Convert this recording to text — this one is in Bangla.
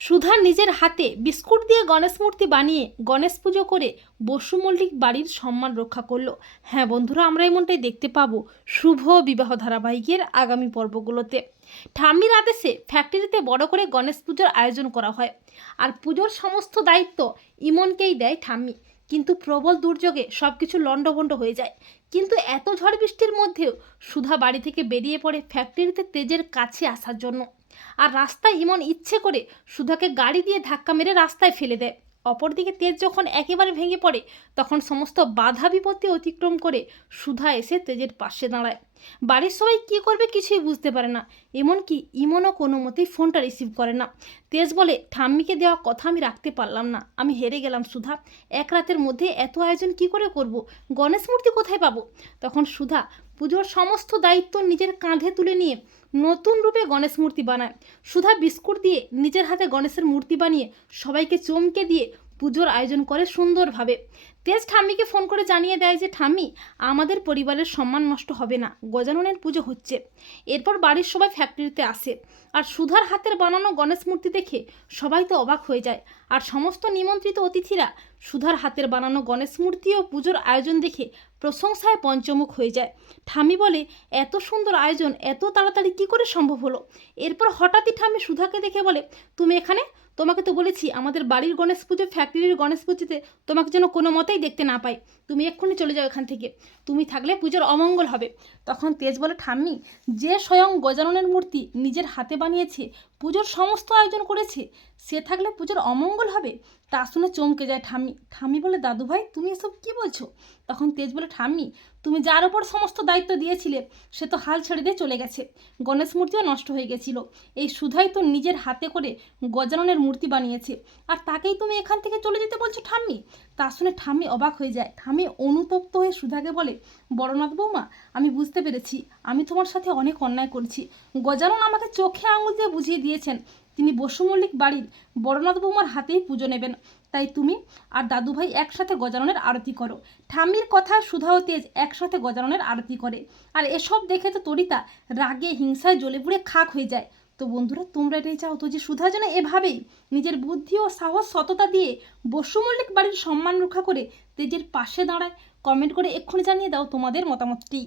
সুধা নিজের হাতে বিস্কুট দিয়ে গণেশ মূর্তি বানিয়ে গণেশ পুজো করে বসু মল্লিক বাড়ির সম্মান রক্ষা করল। হ্যাঁ বন্ধুরা, আমরা এমনটাই দেখতে পাবো শুভ বিবাহ ধারাবাহিকের আগামী পর্বগুলোতে। ঠাম্মির আদেশে ফ্যাক্টরিতে বড় করে গণেশ পুজোর আয়োজন করা হয়। আর পুজোর সমস্ত দায়িত্ব ইমনকেই দেয় ঠাম্মি। কিন্তু প্রবল দুর্যোগে সব কিছু লণ্ডভণ্ড হয়ে যায়। কিন্তু এত ঝড় বৃষ্টির মধ্যেও সুধা বাড়ি থেকে বেরিয়ে পড়ে ফ্যাক্টরিতে তেজের কাছে আসার জন্য। আর রাস্তায় ইমন ইচ্ছে করে সুধাকে গাড়ি দিয়ে ধাক্কা মেরে রাস্তায় ফেলে দেয়। অপরদিকে তেজ যখন একেবারে ভেঙে পড়ে, তখন সমস্ত বাধা বিপত্তি অতিক্রম করে সুধা এসে তেজের পাশে দাঁড়ায়। বাড়ির সবাই কী করবে কিছুই বুঝতে পারে না। এমনকি ইমনও কোনো মতেই ফোনটা রিসিভ করে না। তেজ বলে, ঠাম্মিকে দেওয়া কথা আমি রাখতে পারলাম না। আমি হেরে গেলাম সুধা। এক রাতের মধ্যে এত আয়োজন কি করে করব? গণেশ মূর্তি কোথায় পাবো? তখন সুধা পুজোর সমস্ত দায়িত্ব নিজের কাঁধে তুলে নিয়ে নতুন রূপে গণেশ মূর্তি বানায়। সুধা বিস্কুট দিয়ে নিজের হাতে গণেশের মূর্তি বানিয়ে সবাইকে চমকে দিয়ে পুজোর আয়োজন করে সুন্দরভাবে। তেজ ঠাম্মিকে ফোন করে জানিয়ে দেয় যে, ঠাম্মি, আমাদের পরিবারের সম্মান নষ্ট হবে না, গজাননের পুজো হচ্ছে। এরপর বাড়ির সবাই ফ্যাক্টরিতে আসে। আর সুধার হাতের বানানো গণেশ মূর্তি দেখে সবাই তো অবাক হয়ে যায়। আর সমস্ত নিমন্ত্রিত অতিথিরা সুধার হাতের বানানো গণেশ মূর্তি ও পুজোর আয়োজন দেখে প্রশংসায় পঞ্চমুখ হয়ে যায়। ঠামি বলে, এত সুন্দর আয়োজন, এত তাড়াতাড়ি কী করে সম্ভব হলো? এরপর হঠাৎই ঠামি সুধাকে দেখে বলে, তুমি এখানে তোমাকে তো বলেছি, আমাদের বাড়ির গণেশ পুজো ফ্যাক্টরির গণেশ পুজোতে তোমাকে যেন কোনো মতেই দেখতে না পাই। তুমি এক্ষুনি চলে যাও এখান থেকে। তুমি থাকলে পুজোর অমঙ্গল হবে। তখন তেজ বলে, ঠাম্মি, যে স্বয়ং গজাননের মূর্তি নিজের হাতে বানিয়েছে, পুজোর সমস্ত আয়োজন করেছে, সে থাকলে পুজোর অমঙ্গল হবে? তা শুনে চমকে যায় ঠাম্মি। ঠাম্মি বলে দাদু ভাই তুমি এসব কী বলছো? তখন তেজ বলে, ঠাম্মি, তুমি যার ওপর সমস্ত দায়িত্ব দিয়েছিলে, সে তো হাল ছেড়ে দিয়ে চলে গেছে। গণেশ মূর্তিও নষ্ট হয়ে গেছিল। এই সুধাই তো নিজের হাতে করে গজাননের মূর্তি বানিয়েছে। আর তাকেই তুমি এখান থেকে চলে যেতে বলছো ঠাম্মি? তা শুনে ঠাম্মি অবাক হয়ে যায়। ঠাম্মি অনুতপ্ত হয়ে সুধাকে বলে, বড়নাথ বৌমা, আমি বুঝতে পেরেছি। আমি তোমার সাথে অনেক অন্যায় করছি। গজানন আমাকে চোখে আঙুল দিয়ে বুঝিয়ে দিয়েছেন। তিনি বসু মল্লিক বাড়ির বড়নাথ বৌমার হাতেই পুজো নেবেন। তাই তুমি আর দাদুভাই একসাথে গজাননের আরতি করো। ঠাম্মির কথা সুধা ও তেজ একসাথে গজাননের আরতি করে। আর এসব দেখে তো তরিতা রাগে হিংসায় জ্বলে পুড়ে খাক হয়ে যায়। তো বন্ধুরা, তোমরা এটাই চাও তো যে সুধা যেন এভাবেই নিজের বুদ্ধি ও সাহস, সততা দিয়ে বসু মল্লিক বাড়ির সম্মান রক্ষা করে তেজের পাশে দাঁড়ায়। কমেন্ট করে এক্ষুনি জানিয়ে দাও তোমাদের মতামতটি।